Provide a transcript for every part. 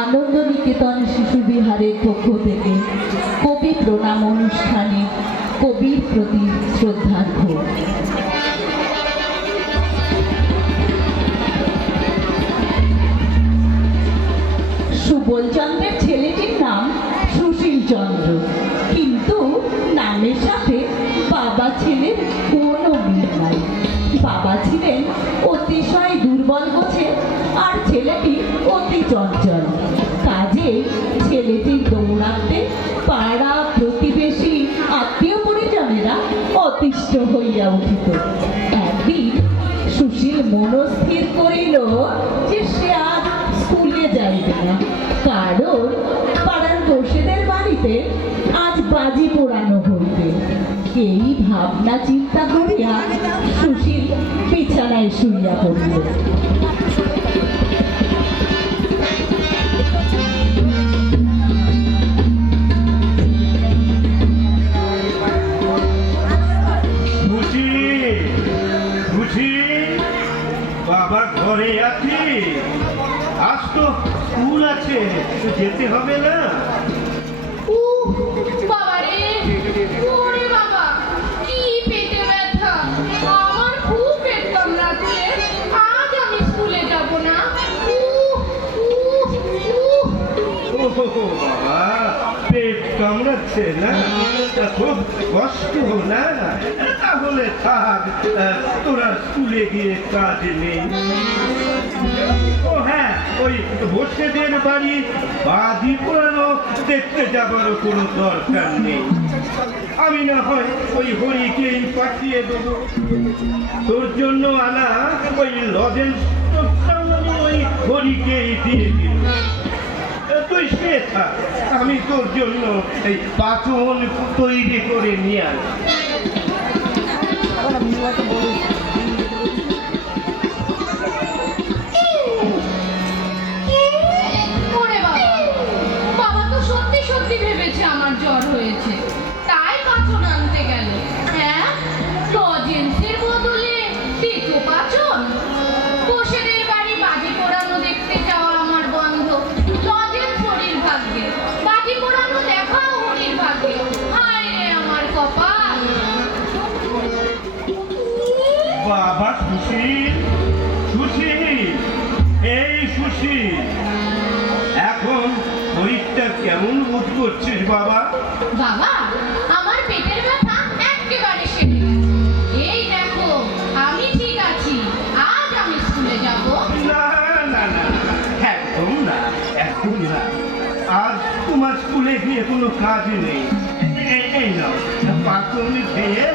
আনন্দ নিকেতন শিশু বিহারের পক্ষ থেকে কবি প্রণাম অনুষ্ঠানে কবির প্রতি শ্রদ্ধার্ঘ। সুবল চন্দ্রের ছেলেটির নাম সুশীল চন্দ্র, কিন্তু নামের সাথে বাবা ছেলের কোনো মিল নাই। বাবা ছিলেন অতিশয় দুর্বল গোছের, আর ছেলেটি অতি চঞ্চল। কাজেই ছেলেটির দৌড়াতে পাড়া প্রতিবেশী আত্মীয় পরিজনেরা অতিষ্ঠ হইয়া উঠিত। একদিন সুশীল মনস্থির করিল যে সে আজ স্কুলে যাইবে না, কারণ পাড়ার বসেদের বাড়িতে আজ বাজি পোড়ানো হইবে। এই ভাবনা চিন্তা করিয়া সুশীল বিছানায় শুইয়া পড়িল। বাবা ঘরে আছি, আজ তো স্কুল আছে, যেতে হবে না? বাবা পেট কামড়াচ্ছে না, খুব কষ্ট না? তাহলে থাক, তোরা স্কুলে গিয়ে কাজ নেই। ও হ্যাঁ, ওই বসেদের বাড়ি বাজি পোড়ানো দেখতে যাবারও কোনো দরকার নেই। আমি না হয় ওই হরিকেই পাঠিয়ে দেবো তোর জন্য। আনা ওই লজেন্স ওই হরিকেই দিয়ে দিল। তুই শুয়ে থাক, আমি তোর জন্য এই পাচন তৈরি করে নিয়ে আসি। বাবা তো সত্যি সত্যি ভেবেছে আমার জ্বর হয়েছে, তাই পাচন আনতে গেল। হ্যাঁ, লজেন্সের বদলে তেতো পাচন। বসেদের বাড়ি বাজি পোড়ানো দেখতে যাওয়া আমার বন্ধ। লজেন্স হরির ভাগ্যে, বাজি পোড়ানো দেখাও হরির ভাগ্যে। হায় রে আমার কপাল। বাবা সুশীল, সুশীল, এই সুশীল, এখন শরীরটা কেমন বোধ করছিস বাবা? বাবা, আমার পেটের ব্যথা একেবারে সেরে গেছে। এই দেখো, আমি ঠিক আছি। আজ আমি স্কুলে যাব না না না, একদম না, একদম না। আজ তোমার স্কুলে গিয়ে কোনো কাজ নেই। এই নাও পাচন খেয়ে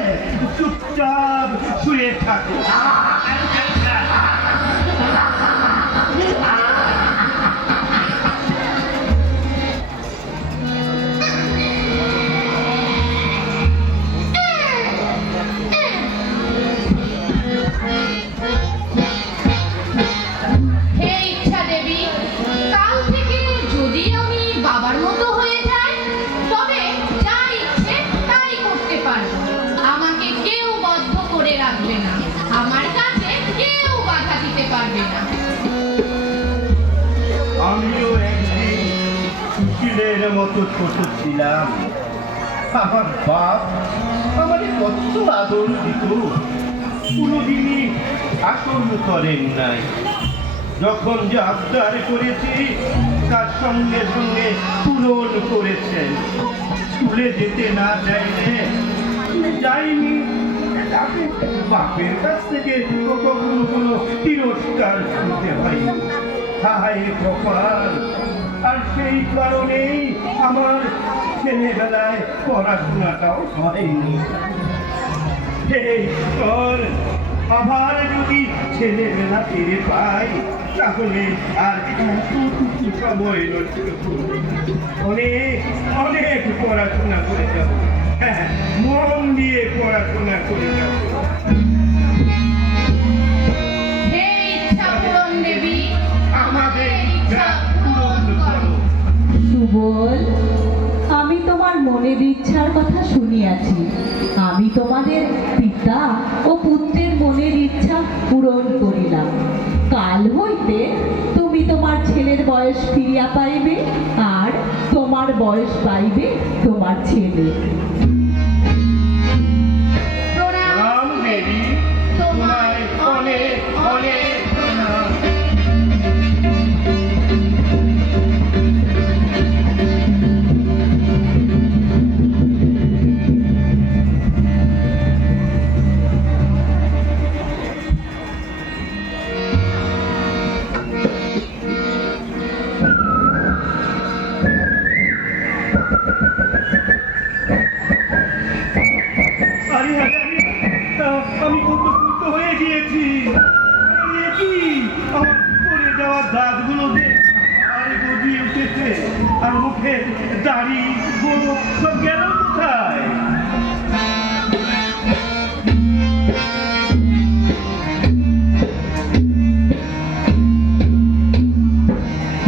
চুপচাপ শুয়ে থাকো। হে ইচ্ছা দেবী, কাল থেকে যদি আমি বাবার মতো হয়ে যাই, তবে যা ইচ্ছে তাই করতে পারবো। আমাকে কেউ বদ্ধ করে রাখবে না, আমার কাছে কেউ বাধা দিতে পারবে না। আমিও একদিন সুশীলের মতো ছোট ছিলাম। আমার বাপ আমাকে কত আদর দিত, কোনোদিনই আসল করেন নাই। যখন যে আবদার করেছি তার সঙ্গে সঙ্গে পূরণ করেছেন। স্কুলে যেতে না চাইলে যাইনি, তাকে বাপের কাছ থেকে কখনো কোনো তিরস্কার শুনতে হয়নি। হায় কপাল! আর সেই কারণেই আমার ছেলেবেলায় পড়াশোনাটাও হয়নি। হে ঈশ্বর, আবার যদি ছেলেবেলা ফিরে পাই, তাহলে আর এতটুকু সময় নষ্ট করব, অনেক অনেক পড়াশোনা করে যাব। হ্যাঁ, মন দিয়ে পড়াশোনা করে যাব। হে ইচ্ছা পূরণ দেবী, আমাদের ইচ্ছা পূরণ করো। সুবল, আমি তোমার মনের ইচ্ছার কথা শুনিয়াছি। আমি তোমাদের পিতা ও পুত্রের মনের ইচ্ছা পূরণ করিলাম। কাল হইতে তুমি তোমার ছেলের বয়স ফিরিয়া পাইবে, আর তোমার বয়স পাইবে তোমার ছেলে। প্রণাম রাম দেবী, তোমায় অনেক অনেক প্রণাম। আরে আরে আরে, আমি কত দ্রুত হয়ে গিয়েছি। আরে এ কি, আমার পড়ে যাওয়া দাঁতগুলো যে আর গজিয়ে উঠেছে, আর মুখে দাড়ি গোল সব গেল কোথায়?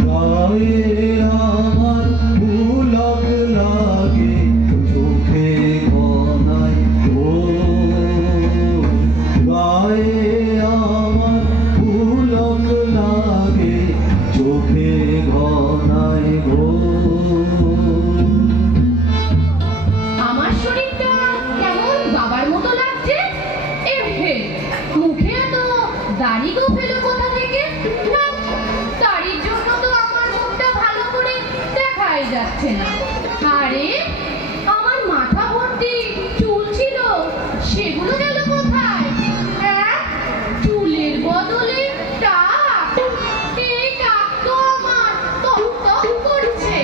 গায়ে আমার পুলক লাগে, চোখে ঘনাই গো। গায়ে আমার পুলক লাগে, চোখে ঘনাই গো। আমার শরীরটা কেমন বাবার মতো লাগছে। এহে, মুখে এত দাড়ি গো ফেলো কোথা থেকে? না, দাড়ির জন্য তো আমার মুখটা ভালো করে দেখাই যাচ্ছে না। আরে, আমার মাথা ভর্তি চুল ছিল, সেগুলো গেল কোথায়? হ্যাঁ, চুলের বদলে টাক। এই টাক তো আমার টক টক করছে।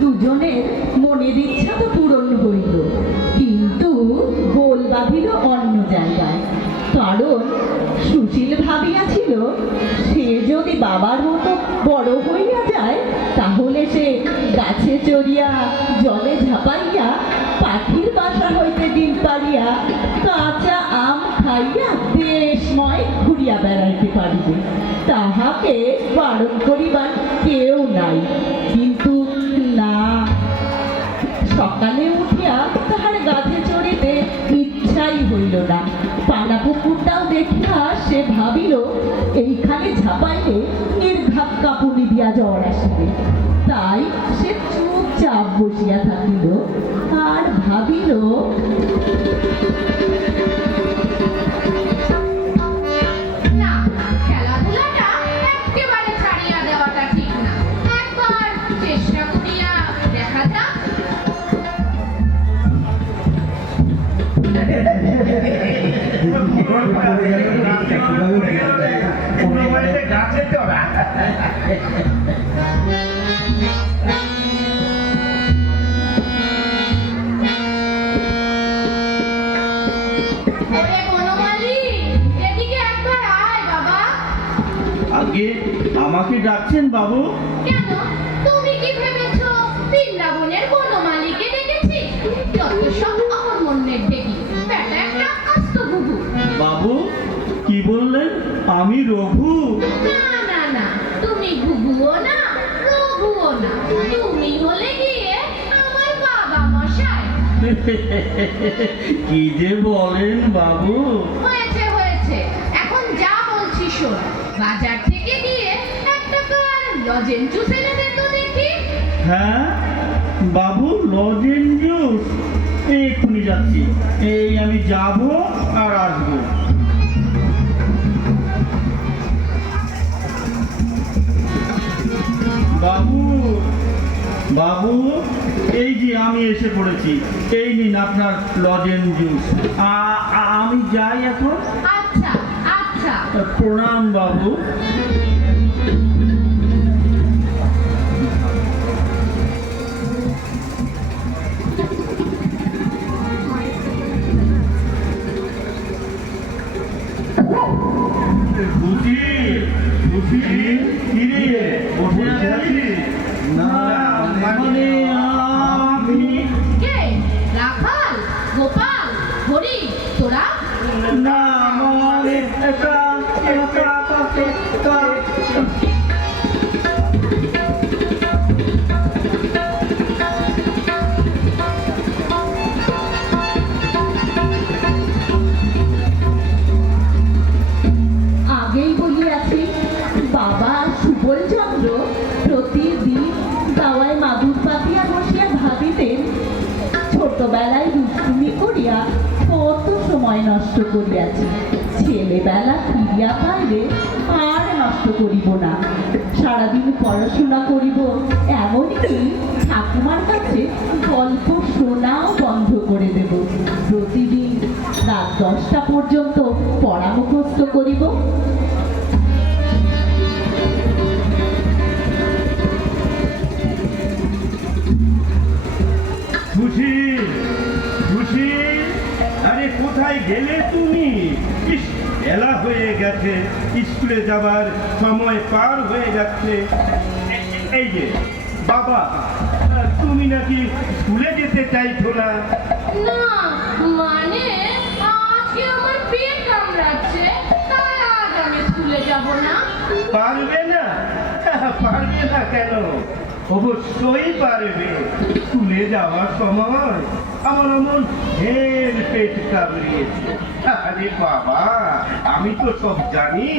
দুজনের মনের ইচ্ছা তো পূরণ হইল, কিন্তু গোল বাঁধিল অন্য জায়গায়। কারণ সুশীল ভাবিয়াছিল, সে যদি বাবার মতো বড় হইয়া যায়, তাহলে সে গাছে চড়িয়া জলে ঝাঁপাইয়া পাখির বাসা হইতে ডিম পারিয়া কাঁচা আম খাইয়া দেশময় ঘুরিয়া বেড়াইতে পারিবে। তাহাকে বারণ করিবার কেউ নাই। কিন্তু না, সকালে উঠিয়া তাহার গাছে চড়িতে ইচ্ছাই হইল না। পানা পুকুরটাও দেখিয়া সে ভাবিল, এইখানে ঝাঁপাইলে নির্ঘাত কাঁপুনি দিয়া জ্বর আসিবে। তাই সে চুপচাপ বসিয়া থাকিল আর ভাবিল, না, খেলাধুলাটা একেবারে ছাড়িয়া দেওয়াটা ঠিক না। একবার চেষ্টা করিয়া দেখা যাক। গাছে চড়া। ওরে বনমালী, এদিকে একবার আয় বাবা। আগে আমাকে ডাকছেন বাবু? কেন, তুমি কি ভেবেছো বৃন্দাবনের বনমালীকে ডেকেছি? যত সব অকর্মণ্যের ডেকি, ব্যাটা একটা আস্ত ঘুঘু। বাবু কি বললেন? আমি রঘু? না না না, তুমি ঘুঘুও না, রঘুও না, তুমি হলে গিয়ে আমার বাবা মশাই। কি যে বলেন বাবু? হয়েছে হয়েছে, এখন যা বলছি শোন। বাজার থেকে গিয়ে একটা কার লজেন জুস এনে দে তো দেখি। হ্যাঁ বাবু, লজেন জুস? এক্ষুনি যাচ্ছি, এই আমি যাব আর আসবো। বাবু, বাবু, এই যে আমি এসে পড়েছি, এই নিন আপনার লজেন জুস। আমি যাই এখন। আচ্ছা আচ্ছা। প্রণাম বাবু। বুঝি বুঝি, কি রে, বসে আছিস? না মানে আপনি? কে? রাখাল, গোপাল, হরি, তোরা? না মানে একটা ছোটবেলায় দুষ্টুমি করিয়া কত সময় নষ্ট করিয়াছি, ছেলেবেলা ফিরিয়া পাইলে আর নষ্ট করিব না। সারাদিন পড়াশোনা করিব, এমনকি ঠাকুমার কাছে গল্প শোনাও বন্ধ করে দেব। প্রতিদিন রাত 10টা পর্যন্ত পড়া মুখস্থ করিব। সুশীল, সুশীল, আরে কোথায় গেলে তুমি? ইস, বেলা হয়ে গেছে, স্কুলে যাবার সময় পার হয়ে যাচ্ছে। এই যে বাবা, তুমি নাকি স্কুলে যেতে চাইছো না? না, মানে আজকে আমার পেট কামড়াচ্ছে, তাই আজ আমি স্কুলে যাব না। পারবে না? পারবে না কেন? অবশ্যই পারবে। স্কুলে যাওয়ার সময় আমার এমন ঢের পেট কামড়িয়েছে। আরে বাবা, আমি তো সব জানি।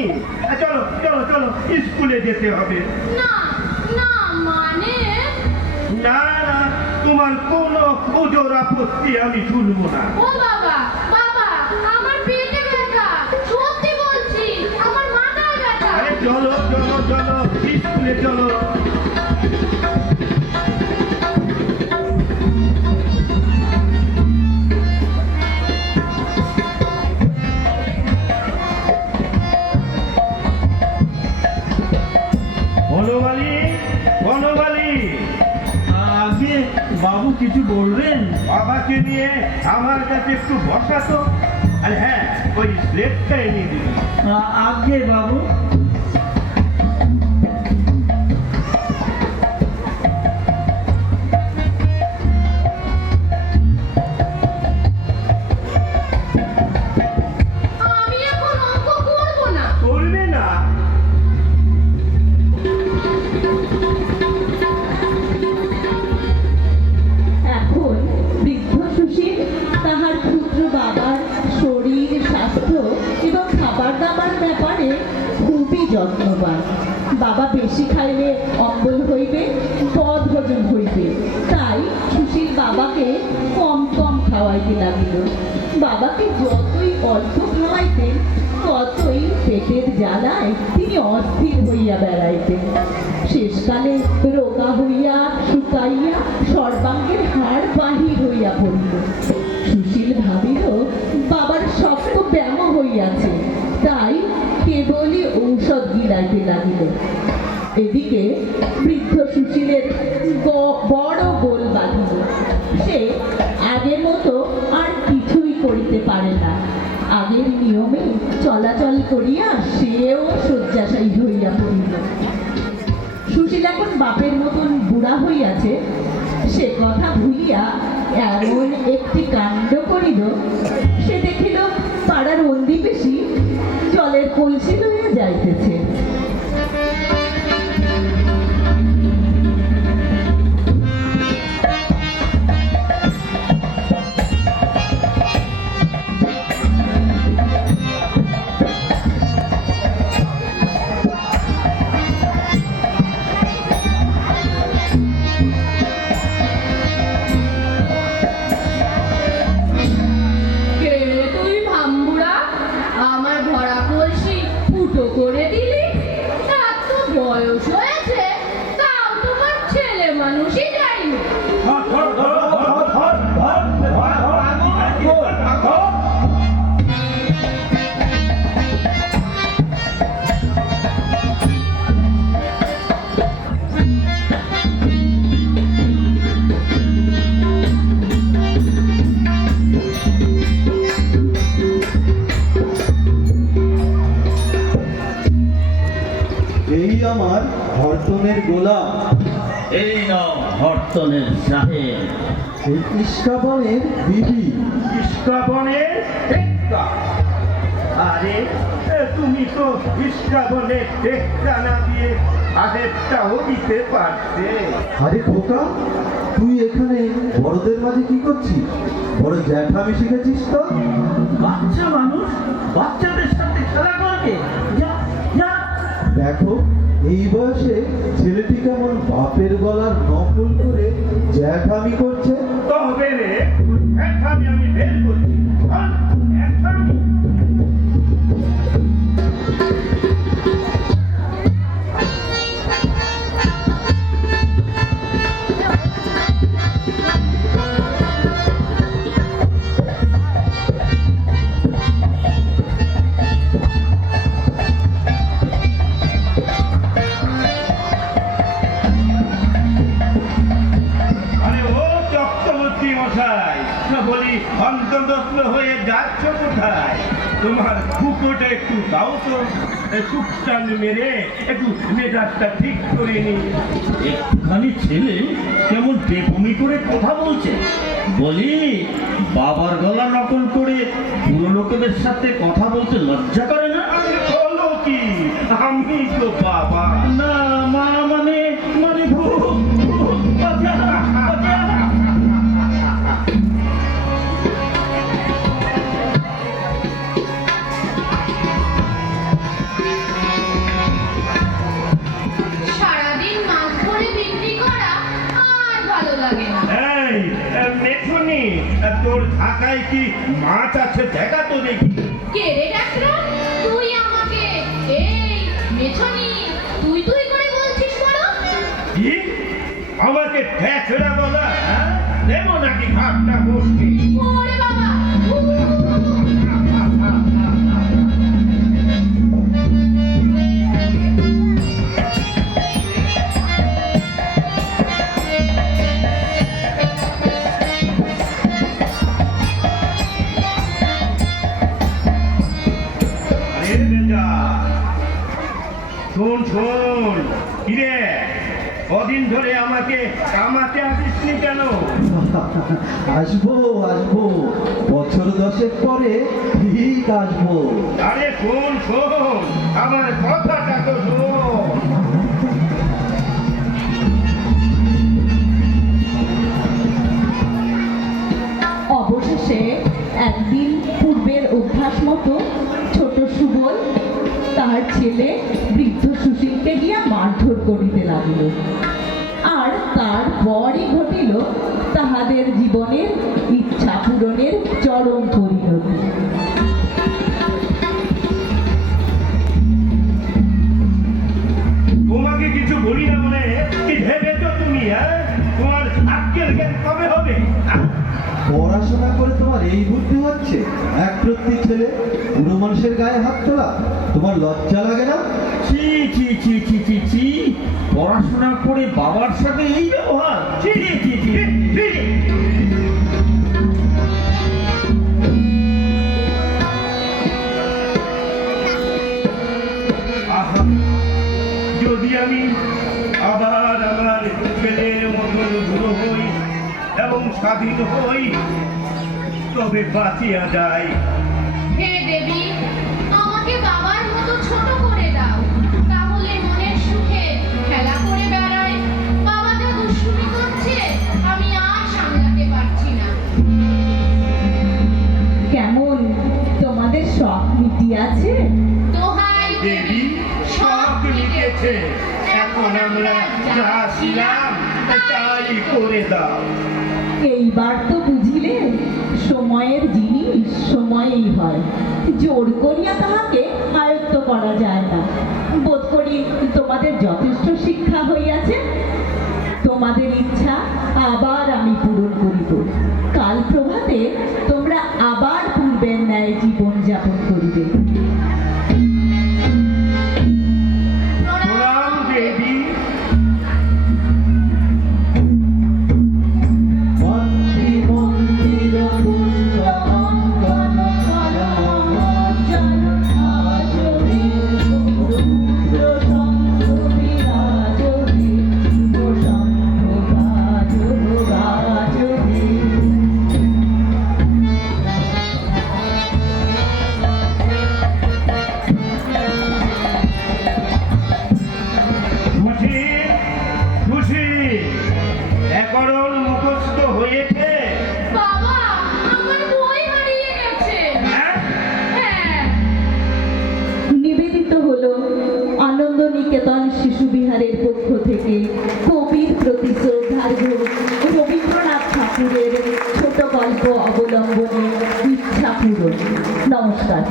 চলো চলো চলো, স্কুলে যেতে হবে। না না, মানে না না, তোমার কোনো ওজোর আপত্তি আমি শুনবো না। ও বাবা, বাবা, আমার পেটে ব্যথা, সত্যি বলছি, আমার মাথায় ব্যথা। আরে চলো চলো চলো, স্কুলে চলো। বনমালী, বনমালী, আগে বাবু কিছু বলবেন? বাবাকে নিয়ে আমার কাছে একটু বসাতো। আর হ্যাঁ, ওই স্লেটটা এনে দিবি। আগে বাবু। আমি এখন অঙ্ক করব না। করবে না? এখন বৃদ্ধ সুশীল তাহার ক্ষুদ্র বাবার শরীর স্বাস্থ্য এবং খাবার দাবার ব্যাপারে খুবই যত্নবান। বাবা বেশি খাইলে অম্বল হইবে, বদ হজম হইবে, তাই সুশীল বাবাকে কম কম খাওয়াইতে লাগিল। বাবাকে যতই অল্প খাওয়াইতেন ততই পেটের জ্বালায় তিনি অস্থির হইয়া বেড়াইতেন। শেষকালে রোগা হইয়া শুকাইয়া সর্বাঙ্গের হাড় বাহির হইয়া পড়িল। সুশীল ভাবিল বাবার শক্ত ব্যায়াম হইয়াছে, তাই কেবলই ঔষধ গিলাইতে লাগিল। এদিকে বৃদ্ধ সুশীলের বড় গোল বাঁধিল। সে আগের মতো আর কিছুই করিতে পারে না। আগের নিয়মে চলাচল করিয়া সেও শয্যাশায়ী হইয়া পড়িল। সুশীল এখন বাপের মতন বুড়া হইয়াছে, সে কথা ভুলিয়া এমন একটি কাণ্ড করিল, সে দেখিল পাড়ার অন্দিবেশী জলের কলসি লইয়া যাইতেছে। কে তুই ভাম্বুড়া? আমার ভরা কলসি ফুটো করে দিলি? তার তো বয়স হয়েছে, তাও তোমার ছেলে মানুষই যায়নি। এই আমার হরতনের গোলাম, এই নাও হরতনের সাহেব। এই ইস্কাবনের বিবি। ইস্কাবনের টেক্কা। আরে তুমি তো ইস্কাবনের টেক্কা না দিয়ে আগেরটাও দিতে পারতে। আরে খোকা, তুই এখানে বড়দের মাঝে কি করছিস? বড় জ্যাঠামি শিখেছিস তো? বাচ্চা মানুষ বাচ্চাদের সাথে খেলা করবে? যা যা। দেখো এই বয়সে ছেলেটি কেমন বাপের গলার নকল করে জ্যাঠামি করছে। তবে রে কোথায়? বলি অন্তর্দত্ত হয়ে যাচ্ছ কোথায়? তোমার কুকুরটা একটু দাও তো, সুপটান মেরে একটু মেজাজটা ঠিক করে নি। একটুখানি ছেলে কেমন বেবমি করে কথা বলছে। বলি, বাবার গলা নকল করে বুড়ো লোকেদের সাথে কথা বলতে লজ্জা করে না? আরে বলো কি, আমি তো বাবা। না, মা মানে মানে ভূত, ভূত, বাঁচা, বাঁচা। সারাদিন মাছ ধরে বিক্রি করা আর ভালো লাগে না। এই মেছুনি, তোর ঢাকায় কি মাছ আছে দেখা তো দেখি। কে রে ডাকরা? তুই আমাকে এই মেছনি তুই তুই করে বলছিস বড়? কি? আমাকে ঠেকড়া বলা? হ্যাঁ? দেবো নাকি ঘাটটা বসতে? ওরে বাবা! আরে বেজা, শোন শোন, কিরে কদিন ধরে আমাকে কামাতে আসিসনি কেন? আসবো আসবো, বছর 10 পরে ঠিক আসবো। আরে শোন শোন, আমার কথাটা তো শোন। অবশেষে একদিন পূর্বের অভ্যাস মতো ছোট সুবল তার ছেলে বৃদ্ধ সুশীলকে গিয়া মারধর করিতে লাগিল। আর তারপরই ঘটিল তাহাদের জীবনের ইচ্ছা পূরণের চরম পরিণতি। তোমাকে কিছু বলি না বলে কি ভেবেছো তুমি? হ্যাঁ, তোমার আজকের জ্ঞান কবে হবে? পড়াশোনা করে তোমার এই বুদ্ধি হচ্ছে? এক প্রত্যেক ছেলে বুড়ো মানুষের গায়ে হাত তোলা, তোমার লজ্জা লাগে না? ছি ছি ছি ছি ছি ছি, পড়াশোনা করে বাবার সাথে এই ব্যবহার? ছি ছি ছি ছি। আহা, যদি আমি আবার আমার ছেলের মতন বুড়ো হই এবং স্বাধীন হই, তবে বাঁচিয়া যায়। হে দেবী, আমাকে বাবার মতো ছোট করে দাও, তাহলে মনের সুখে খেলা করে বেড়াই। বাবা যা দুষ্টুমি করছে আমি আর সামলাতে পারছি না। কেমন তোমাদের শখ মিটিয়াছে? দোহাই দেবী, সব মিটেছে। এখন আমরা যা ছিলাম তাই করে দাও। এইবার তো বুঝিলে সময়ের জিনিস সময়েই হয়, জোর করিয়া তাহাকে আয়ত্ত করা যায় না। বোধ করি তোমাদের যথেষ্ট শিক্ষা হইয়াছে। তোমাদের ইচ্ছা আবার আমি পূরণ করিব। কাল প্রভাতে তোমরা আবার পূর্বের ন্যায় জীবন যাপন করিবে। প্রণাম দেবী। মন্দির পুষ্পমঙ্গল খুশি খুশি, একরণ মুখস্থ হয়েছে। বাবা, আমার বই হারিয়ে গেছে। হ্যাঁ? হ্যাঁ। নিবেদিত হলো আনন্দ নিকেতন শিশু বিহারের পক্ষ থেকে কবির প্রতি শ্রদ্ধার্ঘ্য রবীন্দ্রনাথ ঠাকুরের ছোট গল্প অবলম্বনে ইচ্ছা পূরণ। নমস্কার।